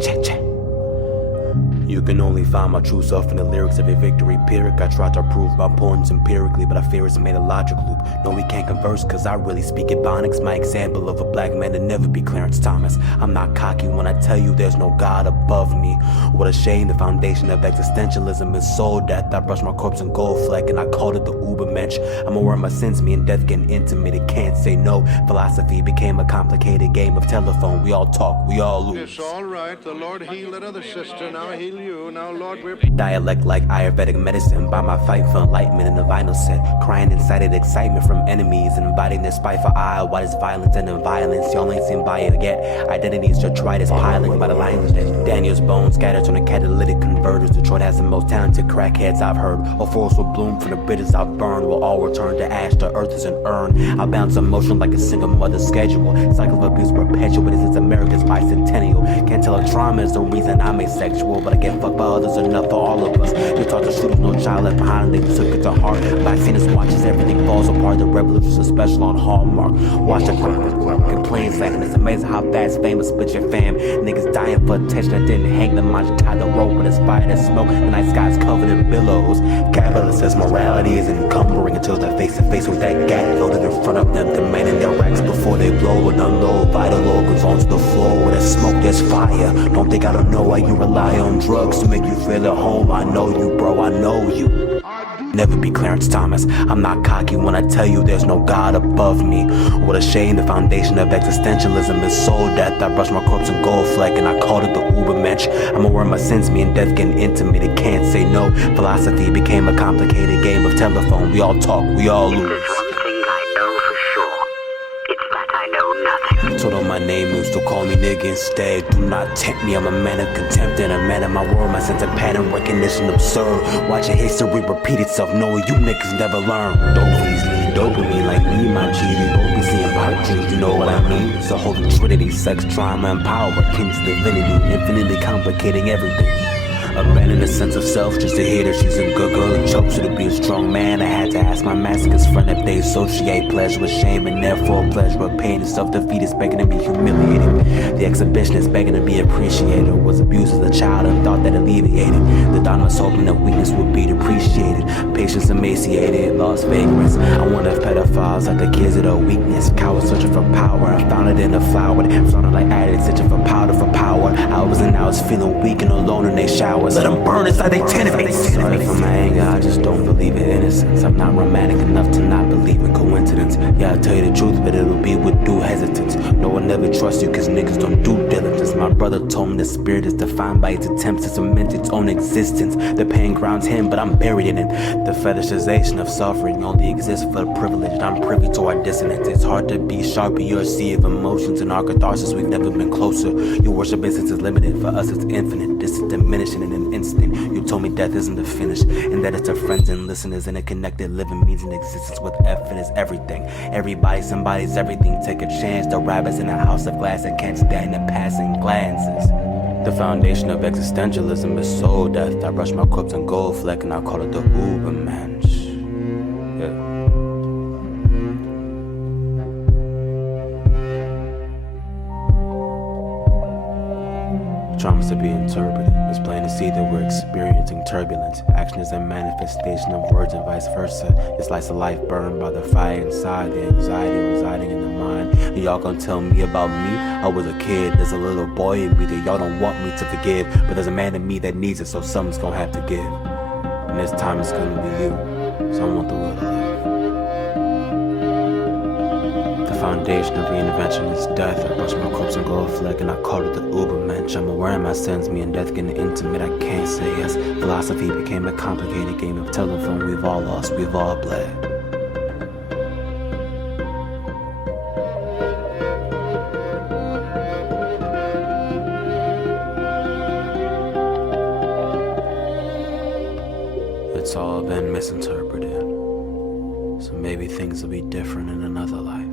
check, check. You can only find my true self in the lyrics of a victory pyrrhic. I tried to prove my poems empirically, but I fear it's made a logic loop. No, we can't converse, cause I really speak Ebonics. My example of a black man to never be Clarence Thomas. I'm not cocky when I tell you there's no God above me. What a shame, the foundation of existentialism is soul death. I brushed my corpse in gold fleck and I called it the Ubermensch. I'm aware of my sins, me and death getting intimate, it can't say no. Philosophy became a complicated game of telephone. We all talk, we all lose. It's all right, the Lord healed another sister, now heal you. Now, Lord, we're... Dialect like Ayurvedic medicine. By my fight for enlightenment in the vinyl set. Crying incited excitement from enemies and inviting their spiteful eye. What is violence and violence? Y'all ain't seen by it yet. Identities detritus piling by the lines that Daniel's bones scattered on the catalytic converters. Detroit has the most talented crackheads I've heard. All forests will bloom from the bridges I've burned. Will all return to ash, the earth is an urn. I bounce emotion like a single mother's schedule. Cycle of abuse perpetuated since America's bicentennial. Can't tell if trauma is the reason I'm asexual, but I get fucked by others enough for all of us. You taught the shooters no child left behind, they took it to heart. Vaccines watches everything falls apart. The revolution is special on Hallmark. Watch the complaints like, and it's amazing how fast famous split your fam. Niggas dying for attention that didn't hang them on. You tied the rope with it's fire that smoke. The night sky's covered in billows. Capitalist says morality is encumbering until they're face to face with that gap loaded in front of them, demanding their racks before they blow and unload vital organs onto the floor. Where there's smoke, there's fire. Don't think I don't know why you rely on drugs to make you feel at home. I know you, bro, I know you. Never be Clarence Thomas. I'm not cocky when I tell you there's no God above me. What a shame, the foundation of existentialism is soul death. I brushed my corpse in gold fleck and I called it the Ubermensch. I'm aware of my sins, me and death getting intimate, it can't say no. Philosophy became a complicated game of telephone. We all talk, we all lose. There's one thing I know for sure. It's that I know nothing. Told them my name, used to call me nigga instead. Do not tempt me, I'm a man of contempt and a man of my word. My sense of pattern recognition absurd. Watching history repeat itself, knowing you niggas never learn. Dopies need dopamine like me, my G. We both be seeing pipe dreams, you know what I mean? It's a holy trinity, sex, trauma, and power. Akin to divinity, infinitely complicating everything. Abandon a sense of self just to hear that she's a good girl and chokes her to be a strong man. I had to ask my masochist friend if they associate pleasure with shame, and therefore pleasure with pain and self-defeat is begging to be humiliated. The exhibition is begging to be appreciated. Was abused as a child and thought that alleviated. The dawn was hoping that weakness would be depreciated. Patience emaciated, lost vagrants. I wonder if pedophiles like the kids of their weakness. Cowards searching for power, I found it in a flower. Flaunted like addicts searching for powder for power. Hours and hours feeling weak and alone in their showers. Let them burn inside they tenements. Sorry for my anger, I just don't believe in innocence. I'm not romantic enough to not believe in coincidence. Yeah, I'll tell you the truth, but it'll be with due hesitance. No one ever trusts you cause niggas don't do diligence. My brother told me the spirit is defined by its attempts to cement its own existence. The pain grounds him, but I'm buried in it. The fetishization of suffering only exists for the privileged. I'm privy to our dissonance. It's hard to be sharp in your sea of emotions. In our catharsis, we've never been closer. Your worship essence is limited, for us it's infinite. This is diminishing in an instant. You told me death isn't the finish, and that it's our friends and listeners, and a connected living means an existence with F and is everything. Everybody, somebody's everything. Take a chance. The rabbits in a house of glass and can't stand the passing glances. The foundation of existentialism is soul death. I brush my corpse in gold fleck and I call it the Ubermensch. Yeah. Traumas to be interpreted. It's plain to see that we're experiencing turbulence. Action is a manifestation of words and vice versa. It's like a life burned by the fire inside, the anxiety residing in the mind. And y'all gonna tell me about me? I was a kid, there's a little boy in me that y'all don't want me to forgive. But there's a man in me that needs it, so something's gonna have to give. And this time it's gonna be you, so I want the world to live. The foundation of reinvention is death. I brush my corpse in gold fleck and I call it the Ubermensch. I'm aware of my sins, me and death getting intimate, I can't say yes. Philosophy became a complicated game of telephone. We've all lost, we've all bled. It's all been misinterpreted. So maybe things will be different in another life.